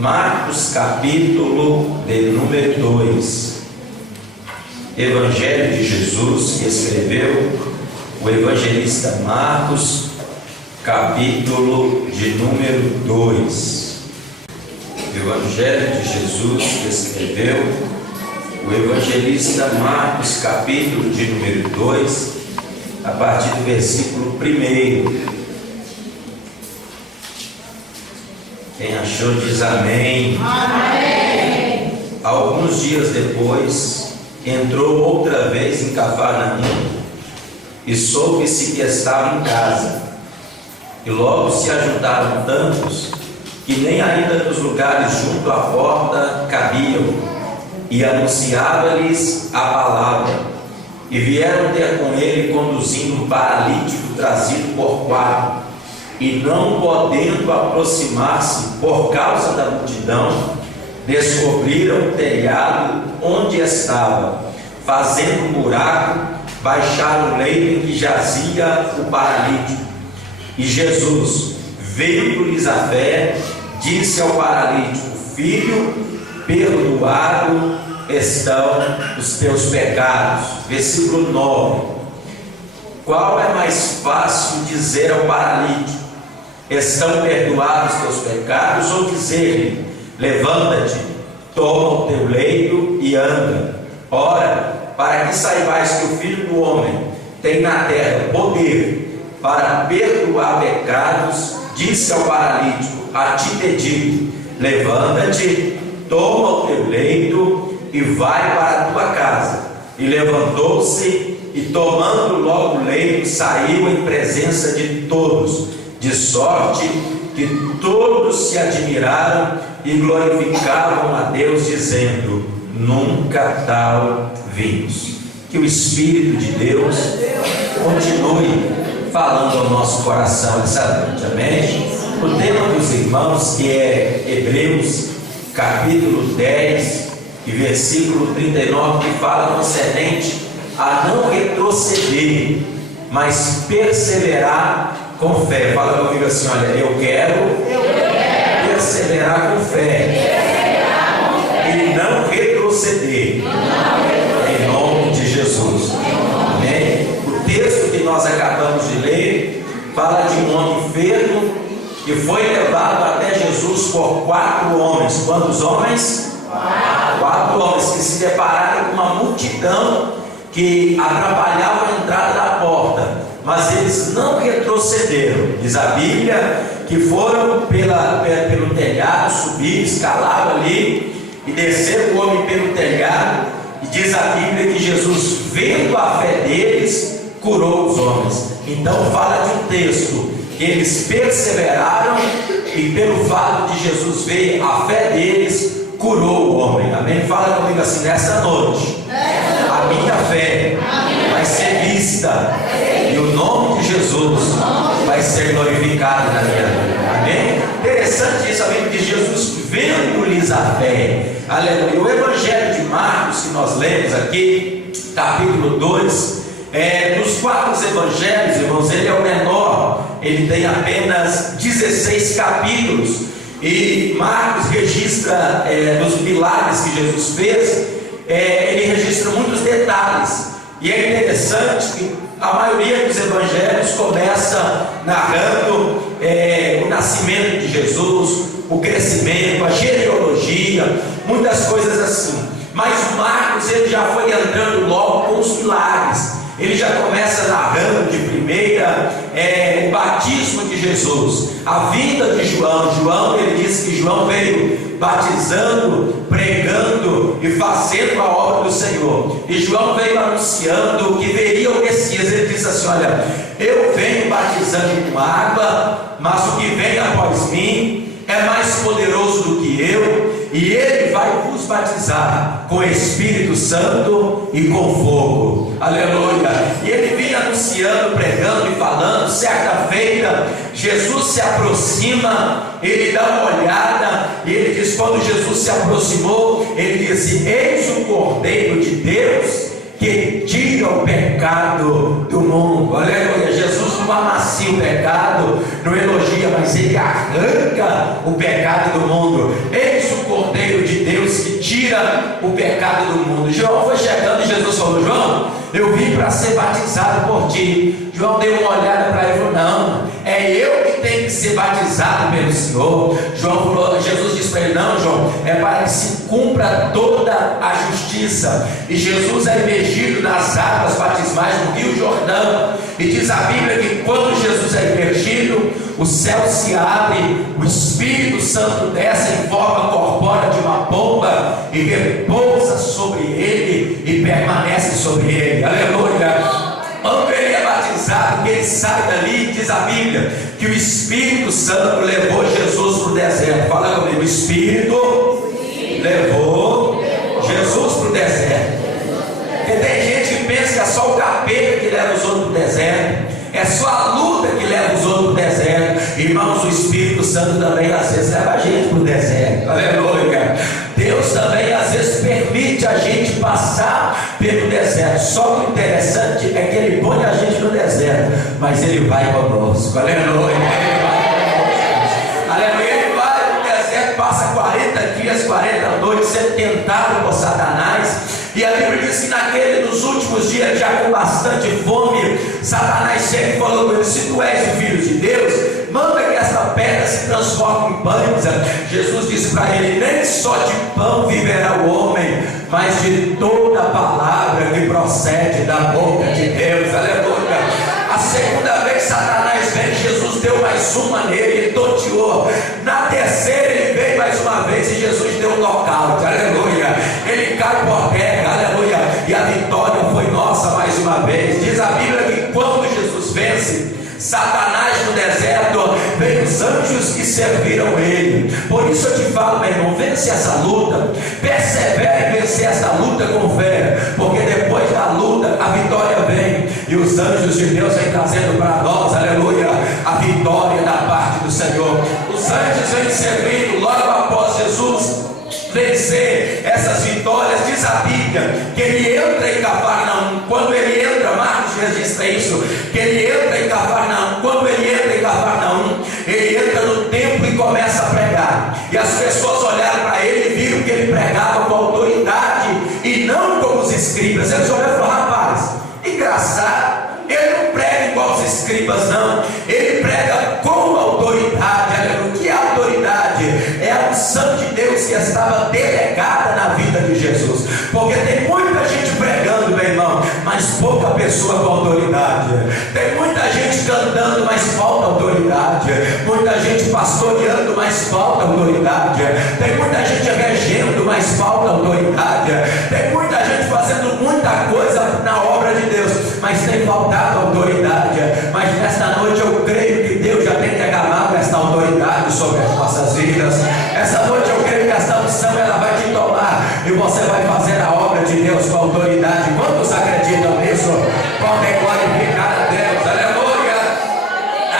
Marcos, capítulo de número 2. Evangelho de Jesus, que escreveu o evangelista Marcos, capítulo de número 2. Evangelho de Jesus, que escreveu o evangelista Marcos, capítulo de número 2, a partir do versículo 1. Quem achou diz amém. Amém. Alguns dias depois, entrou outra vez em Cafarnaum e soube-se que estava em casa. E logo se ajuntaram tantos que nem ainda nos lugares junto à porta cabiam, e anunciava-lhes a palavra. E vieram ter com ele, conduzindo um paralítico trazido por quatro. E não podendo aproximar-se por causa da multidão, descobriram o telhado onde estava. Fazendo um buraco, baixaram o leito em que jazia o paralítico. E Jesus, vendo-lhes a fé, disse ao paralítico: Filho, perdoado estão os teus pecados. Versículo 9. Qual é mais fácil dizer ao paralítico: estão perdoados os teus pecados, ou dizer-lhe: levanta-te, toma o teu leito e anda? Ora, para que saibais que o Filho do Homem tem na terra poder para perdoar pecados, disse ao paralítico: a ti te digo, levanta-te, toma o teu leito e vai para a tua casa. E levantou-se e, tomando logo o leito, saiu em presença de todos, de sorte que todos se admiraram e glorificavam a Deus, dizendo: nunca tal vimos. Que o Espírito de Deus continue falando ao nosso coração essa noite, amém? O tema dos irmãos, que é Hebreus capítulo 10 e versículo 39, que fala concernente a não retroceder, mas perseverar com fé. Fala comigo assim: olha, eu quero perseverar com fé e não retroceder, em nome de Jesus, amém? O texto que nós acabamos de ler fala de um homem enfermo que foi levado até Jesus por 4 homens. Quantos homens? 4 homens que se depararam com uma multidão que atrapalhava a entrada da porta, mas eles não retrocederam. Diz a Bíblia que foram pelo telhado, subiram, escalaram ali e desceram o homem pelo telhado. E diz a Bíblia que Jesus, vendo a fé deles, curou os homens. Então fala de um texto que eles perseveraram e pelo fato de Jesus ver a fé deles, curou o homem, amém? Fala comigo assim: nessa noite a minha fé vai ser vista e o nome de Jesus vai ser glorificado na minha vida, amém? Interessante isso, amém? De Jesus vendo-lhes a fé, aleluia. O Evangelho de Marcos, que nós lemos aqui, capítulo 2, dos 4 evangelhos, irmãos, ele é o menor, ele tem apenas 16 capítulos. E Marcos registra dos milagres que Jesus fez, ele registra muitos detalhes. E é interessante que a maioria dos evangelhos começa narrando o nascimento de Jesus, o crescimento, a genealogia, muitas coisas assim. Mas Marcos, ele já foi entrando logo com os milagres. Ele já começa narrando de primeira o batismo de Jesus, a vinda de João. Ele diz que João veio batizando, pregando e fazendo a obra do Senhor. E João veio anunciando que veria o Messias. Ele disse assim: olha, eu venho batizando com água, mas o que vem após mim é mais poderoso do que eu, e ele vai vos batizar com Espírito Santo e com fogo, aleluia. E ele vinha anunciando, pregando e falando. Certa feita, Jesus se aproxima, ele dá uma olhada, e ele diz: quando Jesus se aproximou, ele disse: eis o Cordeiro de Deus que tira o pecado do mundo, aleluia. Jesus não amacia o pecado, não elogia, mas ele arranca o pecado do mundo. Eis tira o pecado do mundo. João foi chegando e Jesus falou: João, eu vim para ser batizado por ti. João deu uma olhada para ele e falou: não, é eu que tenho que ser batizado pelo Senhor. Jesus disse para ele: não, João, é para que se cumpra toda a justiça. E Jesus é imergido nas águas batismais do Rio Jordão, e diz a Bíblia que quando Jesus é imergido, o céu se abre, o Espírito Santo desce em forma corpórea de uma pomba e repousa sobre ele e permanece sobre ele. Aleluia! Quando ele é batizado, que ele sai dali, diz a Bíblia que o Espírito Santo levou Jesus para o deserto. Fala comigo: o Espírito levou Jesus para o deserto. Porque tem gente que pensa que é só o capeta que leva os outros para o deserto, é só a luta que leva os outros para o deserto. Irmãos, o Espírito Santo também às vezes leva a gente para o deserto. Aleluia! Deus também às vezes permite a gente passar pelo deserto. Só que o interessante é que Ele põe a gente no deserto, mas Ele vai conosco. Aleluia! Aleluia! Ele vai no deserto, passa 40 dias, 40 noites sendo tentado por Satanás. E a Bíblia diz que nos últimos dias, já com bastante fome, Satanás chega e falou com ele: se tu és o Filho de Deus, manda que essa pedra se transforme em pães. Jesus disse para ele: nem só de pão viverá o homem, mas de toda palavra que procede da boca de Deus. Aleluia! A segunda vez Satanás vem, Jesus deu mais uma nele, ele toteou. Na terceira ele veio mais uma vez e Jesus deu um nocaute. Aleluia! Ele cai por terra. Aleluia! E a vitória foi nossa mais uma vez. Diz a Bíblia que quando Jesus vence Satanás no deserto, veio os anjos que serviram ele. Por isso eu te falo, meu irmão, vence essa luta, persevere em vencer essa luta com fé, porque depois da luta a vitória vem, e os anjos de Deus vêm trazendo para nós, aleluia, a vitória da parte do Senhor. Os anjos vêm servindo logo após Jesus vencer essas vitórias. Diz a Bíblia que ele entra em Cafarnaum. Quando ele entra, Marcos registra isso, que ele entra em Cafarnaum. Quando ele entra em Cafarnaum, ele entra no templo e começa a pregar, e as pessoas olharam para ele e viram que ele pregava com autoridade e não como os escribas. Eles olharam e falaram: rapaz, engraçado, ele não prega igual os escribas, não, ele prega com autoridade. Aleluia! Que autoridade? É a unção de Deus que estava delegada na vida de Jesus. Porque tem muita gente pregando, meu irmão, mas pouca pessoa com autoridade. Tem muita gente cantando, mas falta autoridade. Muita gente pastoreando, mas falta autoridade. Tem muita gente regendo, mas falta autoridade. Tem muita gente fazendo muita coisa na obra de Deus, mas tem faltado autoridade. Mas nesta noite eu creio que Deus já tem derramado esta autoridade sobre as nossas vidas. Essa noite eu creio que esta unção ela vai te tomar e você vai fazer a obra de Deus com autoridade. Quantos acreditam nisso? Podem glorificar a Deus. Aleluia!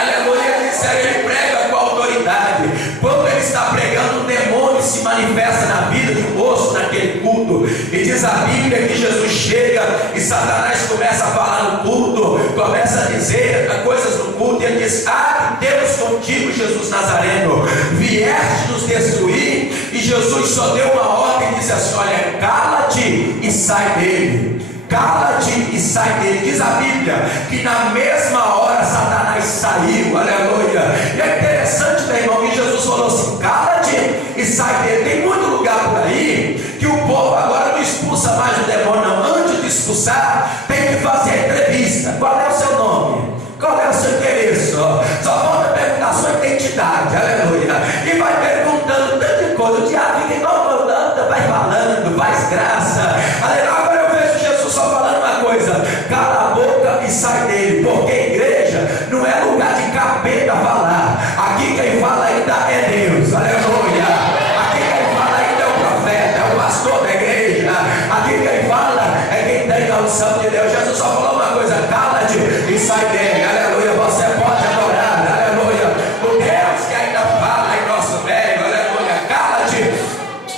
Aleluia! Ele prega com autoridade. Quando ele está pregando, um demônio se manifesta na vida de um moço naquele culto, e diz a Bíblia que Jesus chega e Satanás começa a falar no culto, começa a dizer coisas no culto, e ele diz: ah, Deus contigo, Jesus Nazareno, vieste nos destruir. E Jesus só deu uma ordem e disse assim: olha, cala-te e sai dele. Cala-te e sai dele. Diz a Bíblia que na mesma hora Satanás saiu. Aleluia! E é interessante, meu irmão, que Jesus falou assim: cala-te e sai dele. Tem muito lugar por aí que o povo agora não expulsa mais o demônio, não. Antes de expulsar, tem que fazer a entrevista. Qual é o seu nome? Qual é o seu endereço? Só falta perguntar a sua identidade. Aleluia! E vai perguntando tanta coisa. O diabo fica igual anda, vai falando, faz graça. Aleluia! Agora eu vejo Jesus só falando uma coisa: cala a boca e sai dele. Porque a igreja não é lugar de capeta falar. Aqui quem fala ainda é Deus. Aleluia! Aqui quem fala ainda é o profeta, é o pastor da igreja. Aqui quem fala é quem tem a unção de Deus. Jesus só falou uma coisa: cala-te e sai dele. Aleluia! Você pode adorar. Aleluia! O Deus que ainda fala em nosso meio. Aleluia! Cala-te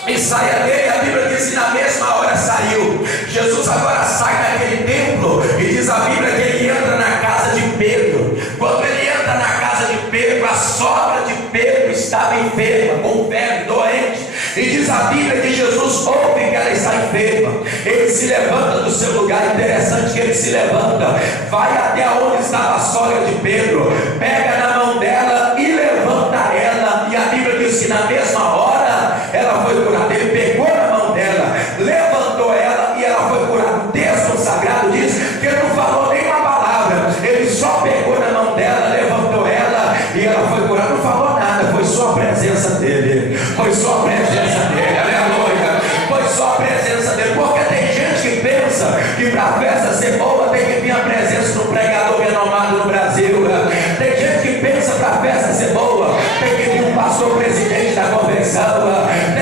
e saia dele. A Bíblia diz que na mesma hora saiu. Jesus agora sai daquele templo, e diz a Bíblia que ele entra na casa de Pedro. Quando ele entra na casa de Pedro, a sogra de Pedro estava enferma, com febre, doente. E diz a Bíblia que Jesus ouve que ela está enferma. Ele se levanta do seu lugar. Interessante que ele se levanta, vai até onde estava a sogra de Pedro, pega na mão dela e levanta ela. E a Bíblia diz que na mesma hora ela foi curada. Ele pegou na mão dela, levantou ela e ela foi curada. O texto sagrado diz que ele não falou nenhuma palavra, ele só pegou na mão dela, levantou ela e ela foi curada. Não falou nada, foi só a presença dele. Foi só a presença dele, aleluia. Foi só a presença dele. Porque tem gente que pensa que para a festa ser boa tem que vir a presença do pregador renomado no Brasil. Tem gente que pensa para a festa ser boa tem que vir um pastor presidente da convenção.